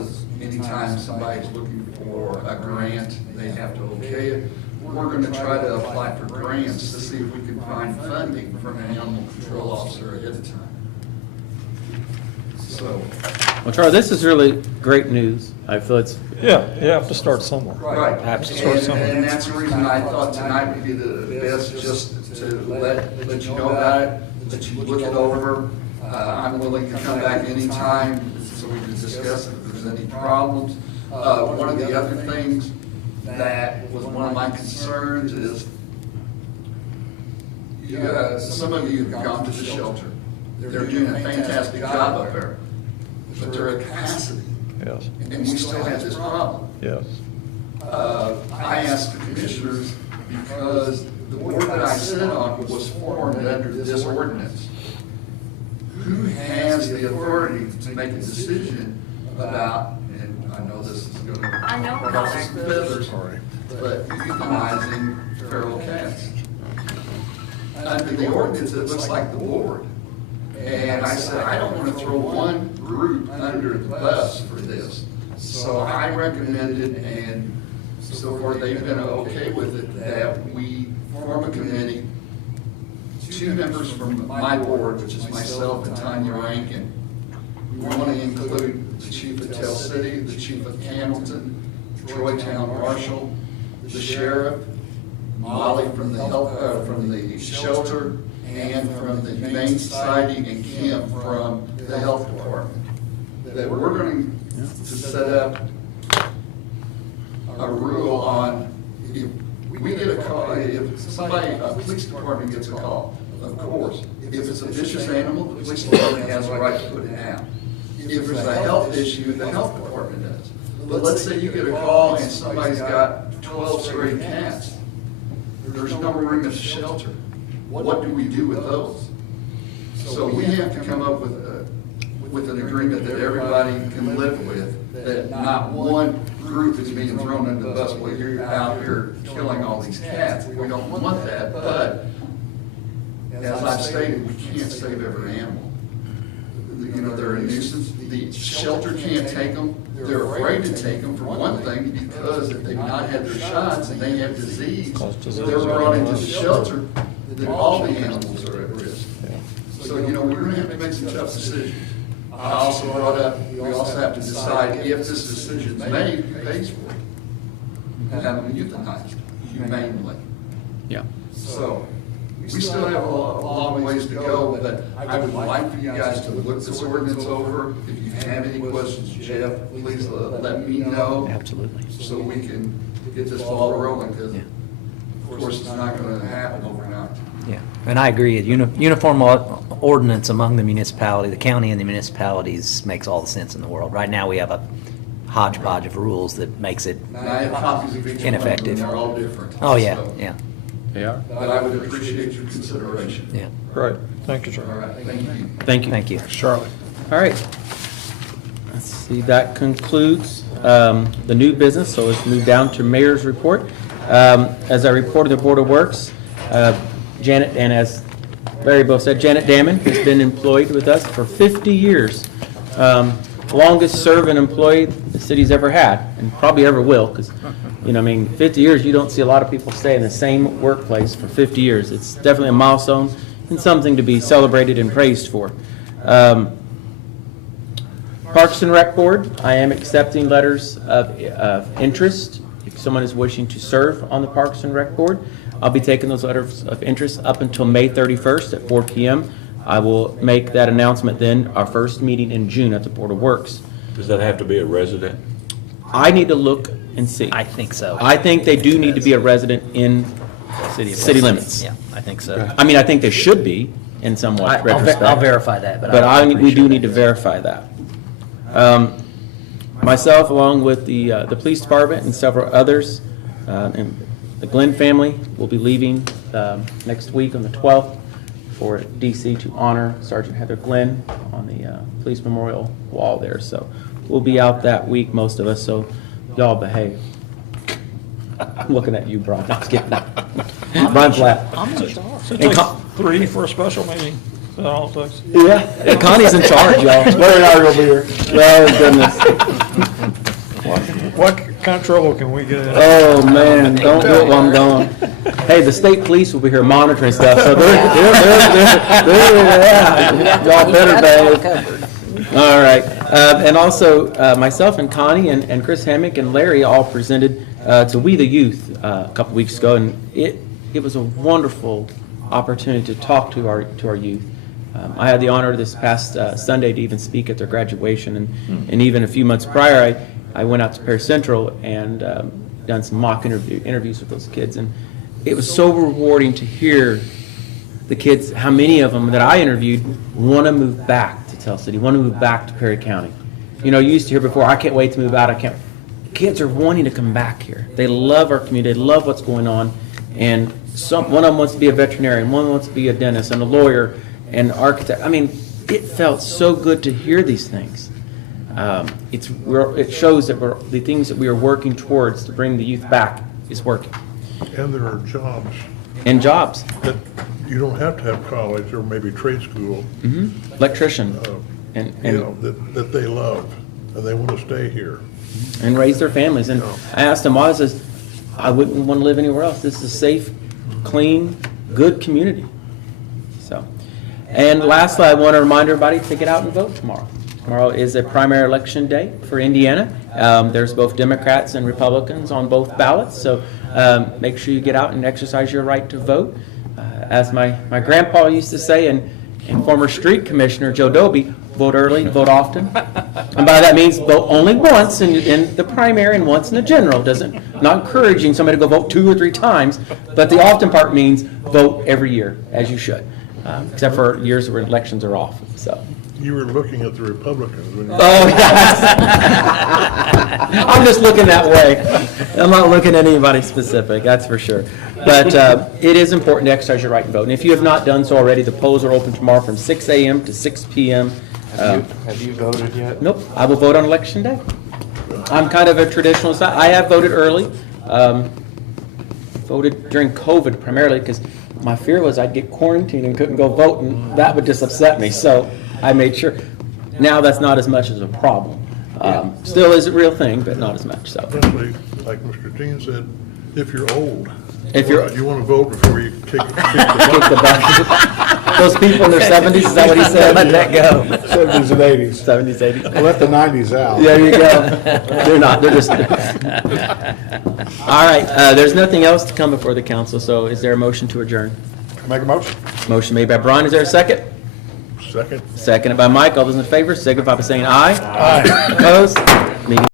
because anytime somebody's looking for a grant, they have to okay it. We're going to try to apply for grants to see if we can find funding from an animal control officer ahead of time. So, Well, Charlie, this is really great news. I feel it's, Yeah, you have to start somewhere. right. Have to start somewhere. And that's the reason I thought tonight would be the best, just to let you know about it, let you look it over. I'm willing to come back anytime so we can discuss it if there's any problems. One of the other things that was one of my concerns is, some of you have gone to the shelter. They're doing a fantastic job up there, but they're at capacity, Yes, and we still have this problem. yes. I asked the commissioners, because the board that I sit on was formed under this ordinance. Who has the authority to make a decision about, and I know this is gonna. I know we're not feathers, but euthanizing feral cats. Under the ordinance, it looks like the board. And I said, I don't want to throw one group under the bus for this. So I recommended, and so far they've been okay with it, that we form a committee, 2 members from my board, which is myself and Tanya Rankin. We want to include the chief of Tell City, the chief of Hamilton, Troy Town Marshal, the sheriff, Molly from the health, from the shelter, and from the Humane Society, and Kim from the health department. That we're going to set up a rule on, if we get a call, if somebody, a police department gets a call, of course, if it's a vicious animal, the police department has a right to put it down. If there's a health issue, the health department does. But let's say you get a call and somebody's got 12 stray cats. There's no room at the shelter. What do we do with those? So we have to come up with an agreement that everybody can live with, that not one group is being thrown under the bus while you're out here killing all these cats. We don't want that, but as I've stated, we can't save every animal. You know, they're a nuisance. The shelter can't take them. They're afraid to take them, for one thing, because if they've not had their shots and they have disease, they're brought into the shelter, then all the animals are at risk. So, you know, we're gonna have to make some tough decisions. I also brought up, we also have to decide if this decision's made, who pays for it? And have them euthanized humanely. yeah. So, we still have a long ways to go, but I would like for you guys to look this ordinance over. If you have any questions, Jeff, please let me know. Absolutely. So we can get this ball rolling, because Yeah. of course, it's not gonna happen overnight. Yeah, and I agree. Uniform ordinance among the municipality, the county and the municipalities makes all the sense in the world. Right now, we have a hodgepodge of rules that makes it, And I have copies of each one of them, Ineffective. and they're all different. oh, yeah, So, yeah, They are. But I would appreciate your consideration. yeah. Great, thank you, All Charlie. right, thank you. Thank you. Thank you. Charlie. All right. Let's see, that concludes the new business, so let's move down to mayor's report. As I reported, the Board of Works, Janet, and as Larry both said, Janet Damon has been employed with us for 50 years. Longest serving employee the city's ever had, and probably ever will, because, you know, I mean, 50 years, you don't see a lot of people stay in the same workplace for 50 years. It's definitely a milestone and something to be celebrated and praised for. Parks and Rec Board, I am accepting letters of interest. If someone is wishing to serve on the Parks and Rec Board, I'll be taking those letters of interest up until May 31st at 4 p.m. I will make that announcement then, our first meeting in June at the Board of Works. Does that have to be a resident? I need to look and see. I think so. I think they do need to be a resident in city limits. Yeah, I think so. I mean, I think they should be in somewhat retrospect. I'll verify that, but But I'm we pretty do sure need to they verify that. Myself, along with the police department and several others, and the Glenn family will be leaving next week on the 12th for DC to honor Sergeant Heather Glenn on the police memorial wall there. So we'll be out that week, most of us, so y'all behave. I'm looking at you, Brian. I'm just kidding. Brian's laughing. So it And takes com- 3 for a special meeting? that all it takes? Yeah, Connie's in charge, y'all. Larry and I are gonna be here. Oh, goodness. What kind of trouble can we get in? Oh, man, don't do it while I'm gone. Hey, the state police will be here monitoring stuff, so yeah, y'all better behave. All right, and also, myself and Connie and Chris Hammock and Larry all presented to We the Youth a couple weeks ago, and it was a wonderful opportunity to talk to our youth. I had the honor this past Sunday to even speak at their graduation, and even a few months prior, I went out to Perry Central and done some mock interviews with those kids, and it was so rewarding to hear the kids, how many of them that I interviewed want to move back to Tell City, want to move back to Perry County. You know, you used to hear before, I can't wait to move out, Kids are wanting to come back here. They love our community, they love what's going on, and one of them wants to be a veterinarian, one wants to be a dentist and a lawyer and architect. I mean, it felt so good to hear these things. It shows that the things that we are working towards to bring the youth back is working. And there are jobs And jobs, that you don't have to have college or maybe trade school, electrician, you know, that they love, and they want to stay here. and raise their families. And I asked them why. I says, I wouldn't want to live anywhere else. This is a safe, clean, good community. So, and lastly, I want to remind everybody to get out and vote tomorrow. Tomorrow is a primary election day for Indiana. There's both Democrats and Republicans on both ballots, so make sure you get out and exercise your right to vote. As my grandpa used to say, and former street commissioner Joe Doby, vote early, vote often. And by that means vote only once in the primary and once in the general. Not encouraging somebody to go vote 2 or 3 times, but the often part means vote every year, as you should, except for years where elections are off. So. You were looking at the Republicans when you. Oh, yes. I'm just looking that way. I'm not looking at anybody specific, that's for sure. But it is important to exercise your right to vote. And if you have not done so already, the polls are open tomorrow from 6 a.m. to 6 p.m. Have you voted yet? Nope, I will vote on election day. I'm kind of a traditionalist. I have voted early. Voted during COVID primarily because my fear was I'd get quarantined and couldn't go vote, and that would just upset me. So I made sure. Now that's not as much as a problem. Still is a real thing, but not as much. So. Especially, like Mr. Dean said, if you're old. If you're- You want to vote before you kick Kick the the bucket. bucket. Those people in their 70s, is that what he said? Let that go. 70s and 80s. 70s, 80s. We'll let the 90s out. There you go. They're not, they're just. All right, there's nothing else to come before the council, so is there a motion to adjourn? Make a motion. Motion made by Brian, is there a second? Second. Seconded by Mike, all those in favor, signify by saying aye. Aye. Opposed?